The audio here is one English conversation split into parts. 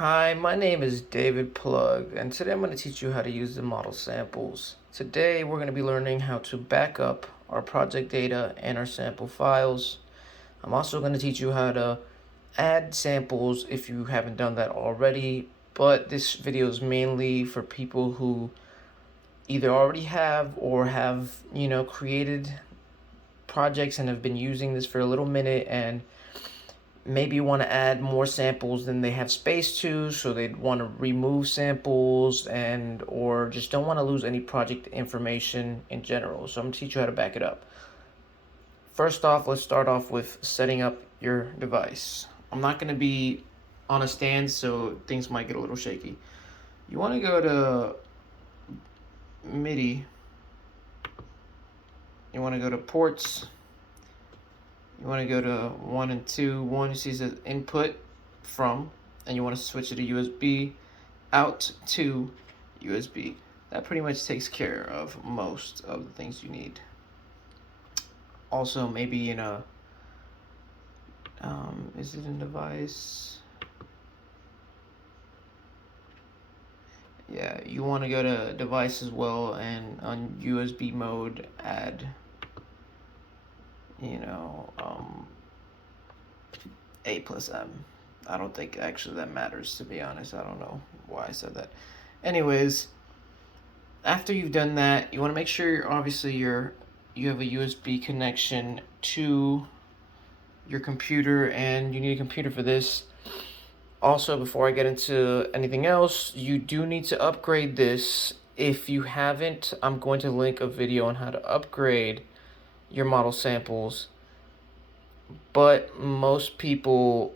Hi, my name is David Plug, and today I'm going to teach you how to use the model samples. Today we're going to be learning how to back up our project data and our sample files. I'm also going to teach you how to add samples if you haven't done that already, but this video is mainly for people who either already have or have, created projects and have been using this for a little minute and maybe you want to add more samples than they have space to, so they'd want to remove samples and or just don't want to lose any project information in general. So I'm going to teach you how to back it up. First off, let's start off with setting up your device. I'm not going to be on a stand, so things might get a little shaky. You want to go to MIDI. You want to go to ports. You want to go to 1 and 2. 1 sees the input from, and you want to switch it to USB, out to USB. That pretty much takes care of most of the things you need. Also, maybe in a, is it in device? Yeah, you want to go to device as well, and on USB mode, add, A+M. I don't think actually that matters, to be honest. I don't know why I said that. Anyways, after you've done that, you want to make sure you have a USB connection to your computer, and you need a computer for this. Also, before I get into anything else, you do need to upgrade this. If you haven't, I'm going to link a video on how to upgrade your model samples. But most people,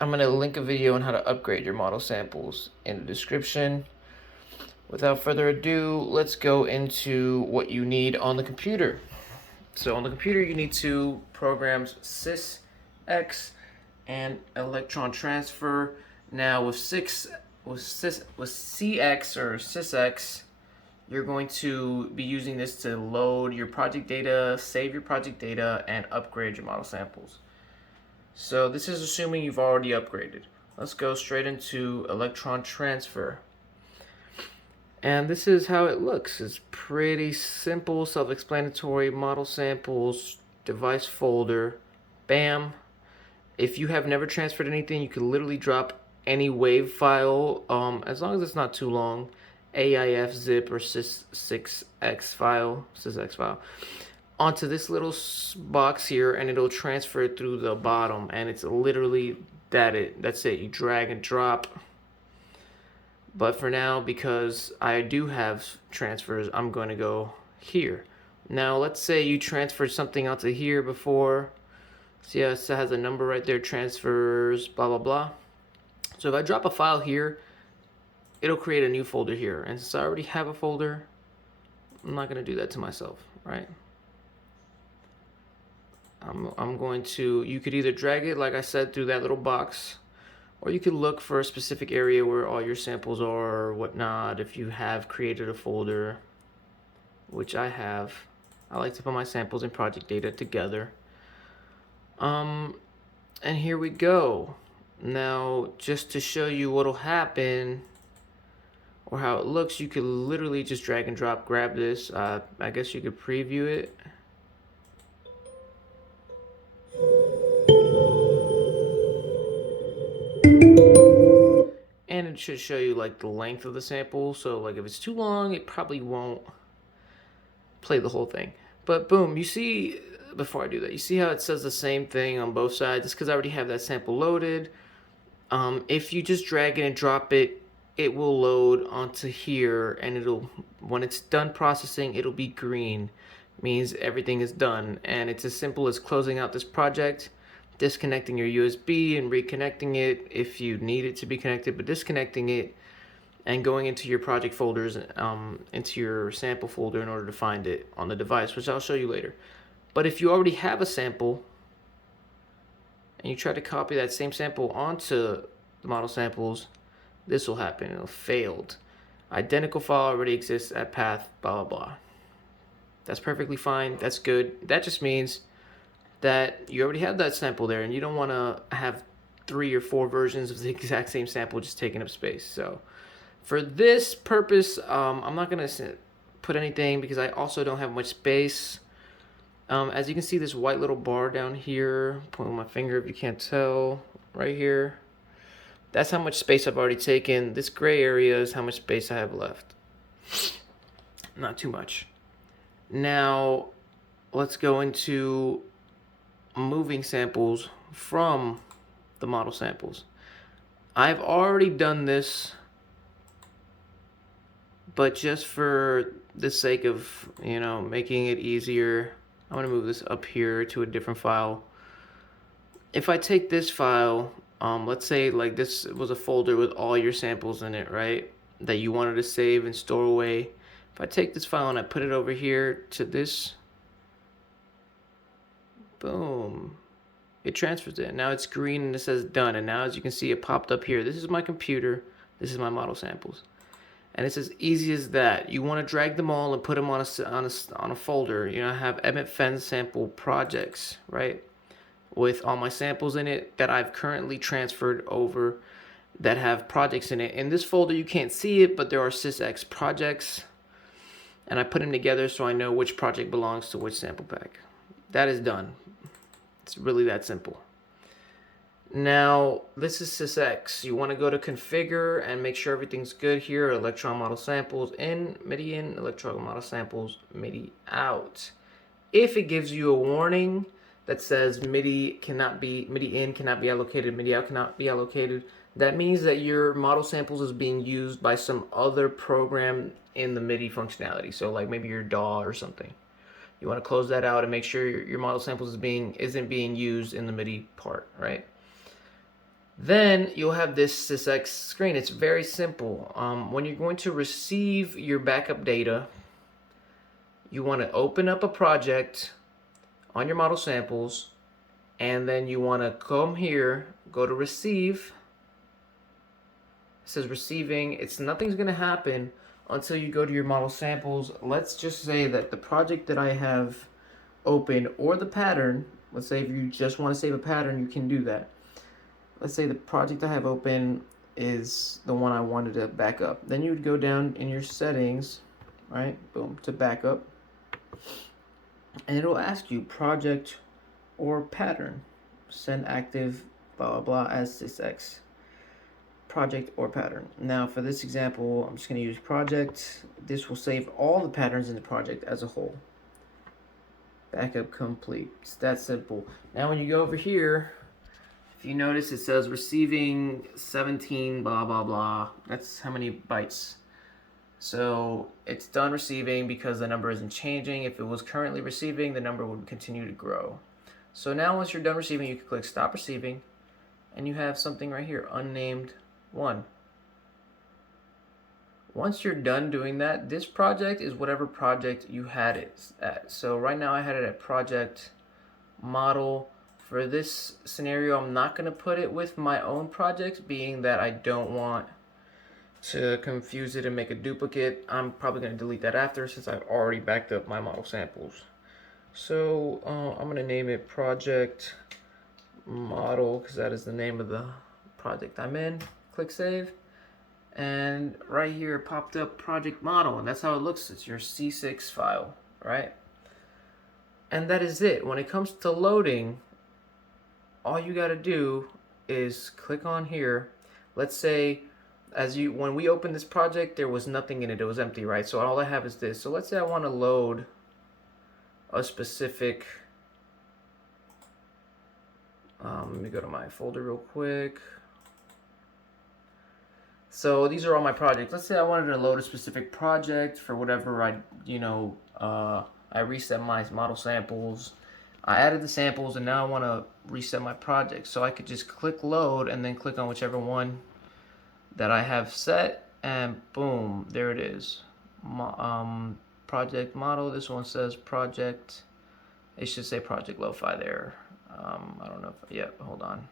I'm going to link a video on how to upgrade your model samples in the description. Without further ado, let's go into what you need on the computer. So on the computer, you need two programs, SysX and Electron Transfer. Now with CX or SysX, you're going to be using this to load your project data, save your project data, and upgrade your model samples. So this is assuming you've already upgraded. Let's go straight into Electron Transfer. And this is how it looks. It's pretty simple, self-explanatory. Model samples, device folder, bam. If you have never transferred anything, you can literally drop any WAV file, as long as it's not too long, AIF zip or sys6x file, onto this little box here, and it'll transfer it through the bottom. And it's literally that's it. You drag and drop. But for now, because I do have transfers, I'm going to go here. Now, let's say you transferred something onto here before. See how it has a number right there, transfers, blah, blah, blah. So if I drop a file here, it'll create a new folder here. And since I already have a folder, I'm not going to do that to myself, right? I'm going to, you could either drag it, like I said, through that little box, or you could look for a specific area where all your samples are or whatnot. If you have created a folder, which I have, I like to put my samples and project data together. And here we go. Now, just to show you what'll happen or how it looks, you could literally just drag and drop, grab this. I guess you could preview it. And it should show you like the length of the sample. So like if it's too long, it probably won't play the whole thing. But boom, you see, before I do that, you see how it says the same thing on both sides? It's because I already have that sample loaded. If you just drag it and drop it, it will load onto here, and it'll, when it's done processing, it'll be green. Means everything is done. And it's as simple as closing out this project, disconnecting your USB and reconnecting it if you need it to be connected, but disconnecting it and going into your project folders, into your sample folder in order to find it on the device, which I'll show you later. But if you already have a sample and you try to copy that same sample onto the model samples, this will happen. It'll failed. Identical file already exists at path, blah, blah, blah. That's perfectly fine. That's good. That just means that you already have that sample there, and you don't want to have 3 or 4 versions of the exact same sample just taking up space. So for this purpose, I'm not going to put anything because I also don't have much space. As you can see, this white little bar down here, pointing my finger if you can't tell, right here, that's how much space I've already taken. This gray area is how much space I have left. Not too much. Now, let's go into moving samples from the model samples. I've already done this, but just for the sake of, making it easier, I'm going to move this up here to a different file. If I take this file, let's say like this was a folder with all your samples in it, right? That you wanted to save and store away. If I take this file and I put it over here to this, boom, it transfers it. Now it's green and it says done. And now as you can see, it popped up here. This is my computer. This is my model samples. And it's as easy as that. You want to drag them all and put them on a folder. I have Emmett Fenn sample projects, right? With all my samples in it that I've currently transferred over that have projects in it. In this folder, you can't see it, but there are sysx projects. And I put them together so I know which project belongs to which sample pack. That is done. It's really that simple. Now, this is sysx. You want to go to configure and make sure everything's good here. Electron model samples in, MIDI in, electron model samples, MIDI out. If it gives you a warning that says MIDI in cannot be allocated, MIDI out cannot be allocated, that means that your model samples is being used by some other program in the MIDI functionality. So like maybe your DAW or something. You want to close that out and make sure your model samples isn't being used in the MIDI part, right? Then you'll have this sysx screen. It's very simple. When you're going to receive your backup data, you want to open up a project on your model samples, and then you want to come here, go to receive. It says receiving. Nothing's going to happen until you go to your model samples. Let's just say that the project that I have open or the pattern, let's say if you just want to save a pattern, you can do that. Let's say the project I have open is the one I wanted to back up. Then you would go down in your settings, right? Boom, to backup. And it'll ask you project or pattern. Send active, blah, blah, blah, as sysx. Project or pattern. Now for this example, I'm just going to use project. This will save all the patterns in the project as a whole. Backup complete. It's that simple. Now when you go over here, if you notice, it says receiving 17 blah blah blah. That's how many bytes. So it's done receiving because the number isn't changing. If it was currently receiving, the number would continue to grow. So now once you're done receiving, you can click stop receiving, and you have something right here, unnamed 1. Once you're done doing that, this project is whatever project you had it at. So right now I had it at project model. For this scenario, I'm not going to put it with my own projects, being that I don't want to confuse it and make a duplicate. I'm probably going to delete that after, since I've already backed up my model samples. So I'm going to name it project model, because that is the name of the project I'm in. Click save. And right here it popped up project model, and that's how it looks. It's your C6 file, right? And that is it. When it comes to loading, all you got to do is click on here. Let's say when we opened this project, there was nothing in it. It was empty, right? So all I have is this. So let's say I want to load a specific, let me go to my folder real quick. So these are all my projects. Let's say I wanted to load a specific project for whatever I reset my model samples. I added the samples, and now I want to reset my project. So I could just click load and then click on whichever one that I have set, and boom, there it is. Project model. This one says project. It should say project lo-fi there. I don't know if, hold on.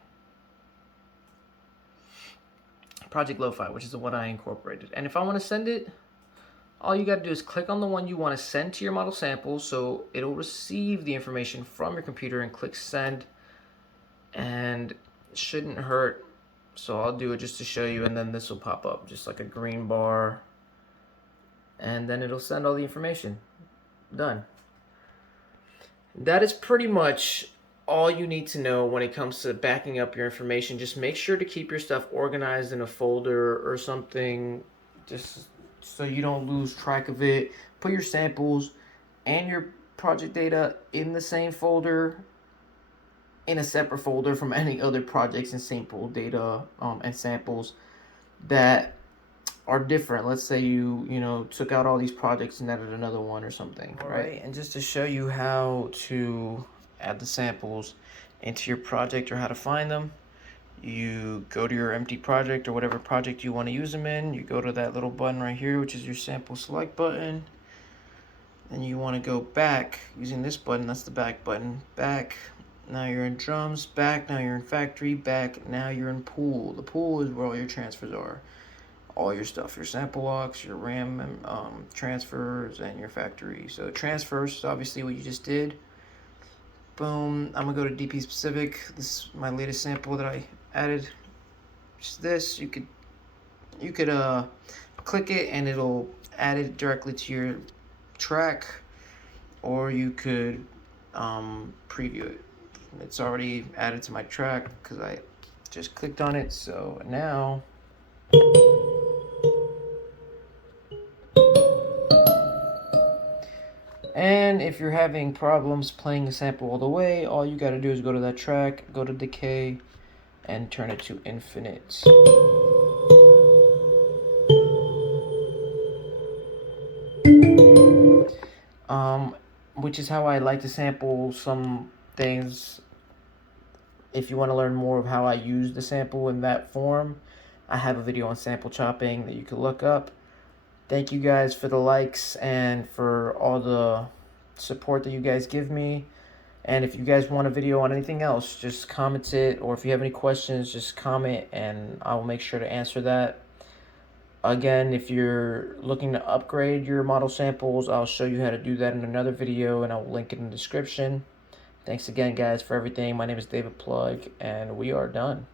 Project lo-fi, which is the one I incorporated. And if I want to send it, all you got to do is click on the one you want to send to your model sample, so it'll receive the information from your computer, and click send, and it shouldn't hurt. So I'll do it just to show you, and then this will pop up just like a green bar, and then it'll send all the information. Done. That is pretty much all you need to know when it comes to backing up your information. Just make sure to keep your stuff organized in a folder or something, just so you don't lose track of it. Put your samples and your project data in the same folder, in a separate folder from any other projects and sample data and samples that are different. Let's say you took out all these projects and added another one or something, right? And just to show you how to add the samples into your project or how to find them, you go to your empty project or whatever project you want to use them in. You go to that little button right here, which is your sample select button, and you want to go back using this button. That's the back button. Back. Now you're in drums. Back. Now you're in factory. Back. Now you're in pool. The pool is where all your transfers are. All your stuff, your sample locks, your RAM transfers, and your factory. So transfers is obviously what you just did. Boom. I'm gonna go to DP specific. This is my latest sample that I added. Just this. You could click it and it'll add it directly to your track, or you could preview it. It's already added to my track because I just clicked on it. So now and if you're having problems playing a sample all the way, all you got to do is go to that track, go to decay, and turn it to infinite. Which is how I like to sample some things. If you want to learn more of how I use the sample in that form, I have a video on sample chopping that you can look up. Thank you guys for the likes and for all the support that you guys give me. And if you guys want a video on anything else, just comment it. Or if you have any questions, just comment and I will make sure to answer that. Again, if you're looking to upgrade your model samples, I'll show you how to do that in another video, and I'll link it in the description. Thanks again, guys, for everything. My name is David Plug, and we are done.